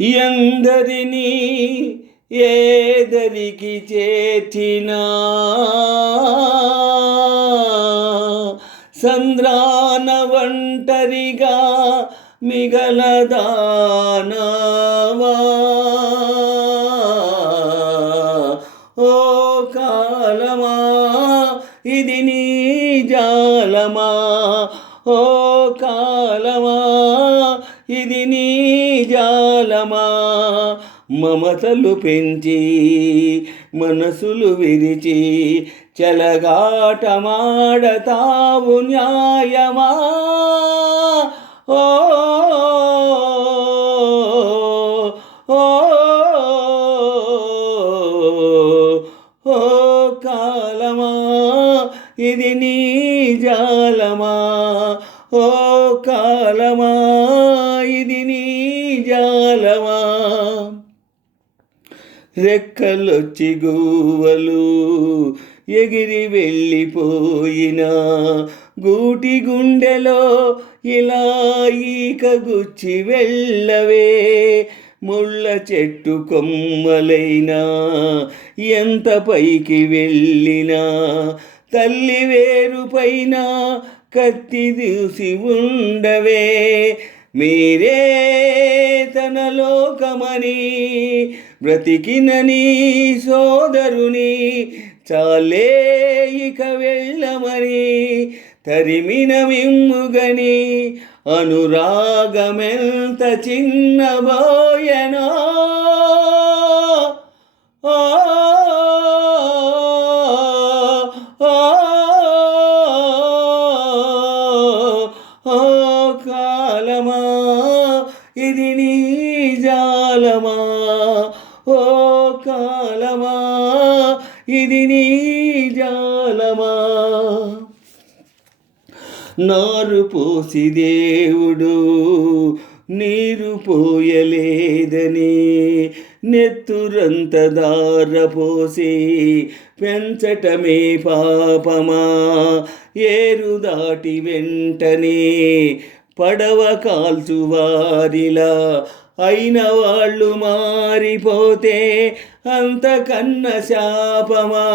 ఎందరినీ ఏదరికి చేర్చినా సంద్రాన ఒంటరిగా మిగలదానవా. ఓ కాలమా ఇది నీ జాలమా, ఓ కాలమా ఇది నీ జాలమా. మమతలు పెంచి మనసులు విరిచి చెలగాటమాడతావు న్యాయమా. ఓ ఓ ఓ కాలమా ఇది నీ జాలమా, ఓ కాలమా ఇది నీ జాలమా. రెక్కలొచ్చి గువ్వలు ఎగిరి వెళ్ళిపోయినా గూటి గుండెలో ఇలా ఈక గుచ్చి వెళ్ళవే. ముళ్ళ చెట్టు కొమ్మలైనా ఎంత పైకి వెళ్ళినా తల్లి వేరు పైన కత్తి దూసి ఉండవే. మీరే తన లోకమని బ్రతికిన నీ సోదరుని చాలే ఇక వెళ్ళమని తరిమిన మిమ్ముగని అనురాగమెంత చిన్నబోయెనో. ఓ ఓ కాలమా ఇది నీ జాలమా, ఓ కాలమా ఇది నీ జాలమా. నారు పోసి దేవుడు నీరు పోయలేదని నెత్తురంత దారపోసి పెంచటమే పాపమా. ఏరు దాటి వెంటనే పడవ కాల్చువారిలా అయిన వాళ్ళు మారిపోతే అంతకన్న శాపమా.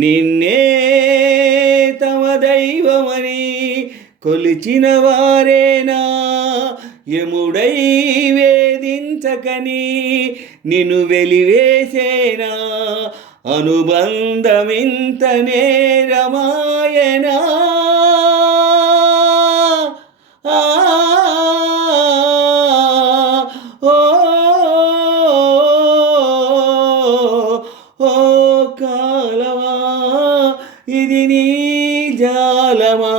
నిన్నే తమ దైవమని కొలిచిన వారేనా యముడై వేధించకని నిన్ను వెలివేసేనా. అనుబంధమింత నేరమాయనా. ఓ కాలమా ఇది నీ జాలమా,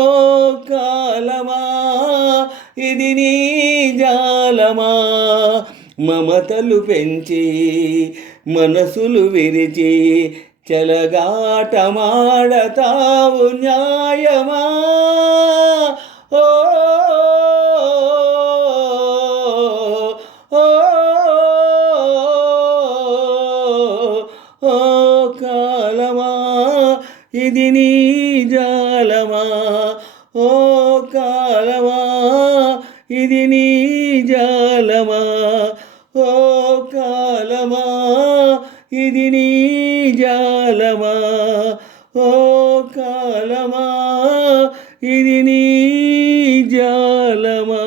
ఓ కాలమా ఇది నీ జాలమా. మమతలు పెంచి మనసులు విరిచి చెలగాటమాడతావు న్యాయమా. ఓ ఓ కాలమా ఇది నీ జాలమా, ఓ కాలమా ఇది నీ జాలమా, ఓ కాలమా ఇది నీ జాలమా, ఓ కాలమా ఇది నీ జాలమా.